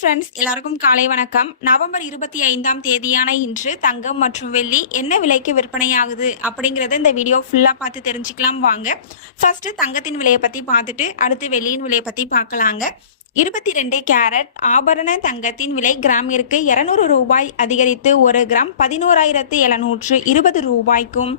Friends, எல்லாருக்கும் காலை வணக்கம். நவம்பர் 25ஆம் தேதியான இன்று தங்கம் மற்றும் வெள்ளி என்ன விலைக்கு விற்பனையாகுது அப்படிங்கிறத இந்த வீடியோ ஃபுல்லாக பார்த்து தெரிஞ்சுக்கலாம் வாங்க. ஃபர்ஸ்ட் தங்கத்தின் விலையை பற்றி பார்த்துட்டு அடுத்து வெள்ளியின் விலையை பற்றி பார்க்கலாங்க. 22 கேரட் ஆபரண தங்கத்தின் விலை கிராமிற்கு 200 ரூபாய் அதிகரித்து 1 கிராம் 11,720 ரூபாய்க்கும்,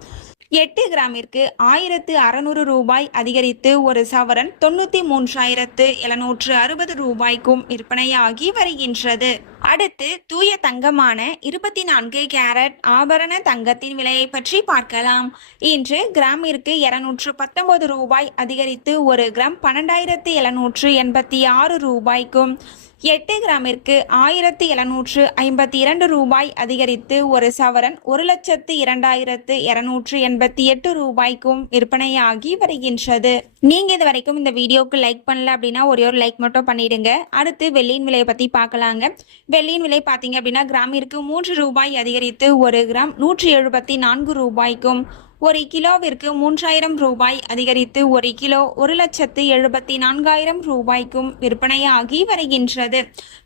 8 கிராமிற்கு 1,600 ரூபாய் அதிகரித்து 1 சவரன் 93,760 ரூபாய்க்கும் விற்பனையாகி வருகின்றது. அடுத்து தூய தங்கமான 24 கேரட் ஆபரண தங்கத்தின் விலையை பற்றி பார்க்கலாம். இன்று கிராமிற்கு 219 ரூபாய் அதிகரித்து 1 கிராம் 12,786 ரூபாய்க்கும், 8 கிராமிற்கு 1,752 ரூபாய் அதிகரித்து 1 சவரன் 1,02,288 ரூபாய்க்கும் விற்பனையாகி வருகின்றது. நீங்க இது வரைக்கும் இந்த வீடியோக்கு லைக் பண்ணல அப்படின்னா ஒரே ஒரு லைக் மட்டும் பண்ணிடுங்க. அடுத்து வெள்ளியின் விலையை பத்தி பார்க்கலாங்க. வெள்ளியின் விலை பார்த்தீங்க அப்படின்னா கிராமிற்கு 3 ரூபாய் அதிகரித்து 1 கிராம் 174 ரூபாய்க்கும், 1 கிலோவிற்கு 3000 ரூபாய் அதிகரித்து 1 கிலோ 1,74,000 ரூபாய்க்கும் விற்பனையாகி வருகின்றது.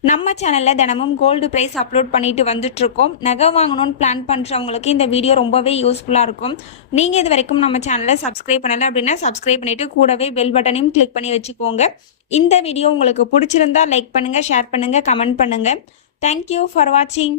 நம்ம சேனல்ல தினமும் கோல்டு பிரைஸ் அப்லோட் பண்ணிட்டு வந்துட்டு இருக்கோம். நகை வாங்கணும்னு பிளான் பண்றவங்களுக்கு இந்த வீடியோ ரொம்பவே யூஸ்ஃபுல்லா இருக்கும். நீங்க இது வரைக்கும் நம்ம சேனலை சப்ஸ்கிரைப் பண்ணல அப்படின்னா சப்ஸ்கிரைப் பண்ணிட்டு கூடவே பெல் பட்டனையும் கிளிக் பண்ணி வச்சுக்கோங்க. இந்த வீடியோ உங்களுக்கு பிடிச்சிருந்தா லைக் பண்ணுங்க, ஷேர் பண்ணுங்க, கமெண்ட் பண்ணுங்க. தேங்க்யூ ஃபார் வாட்சிங்.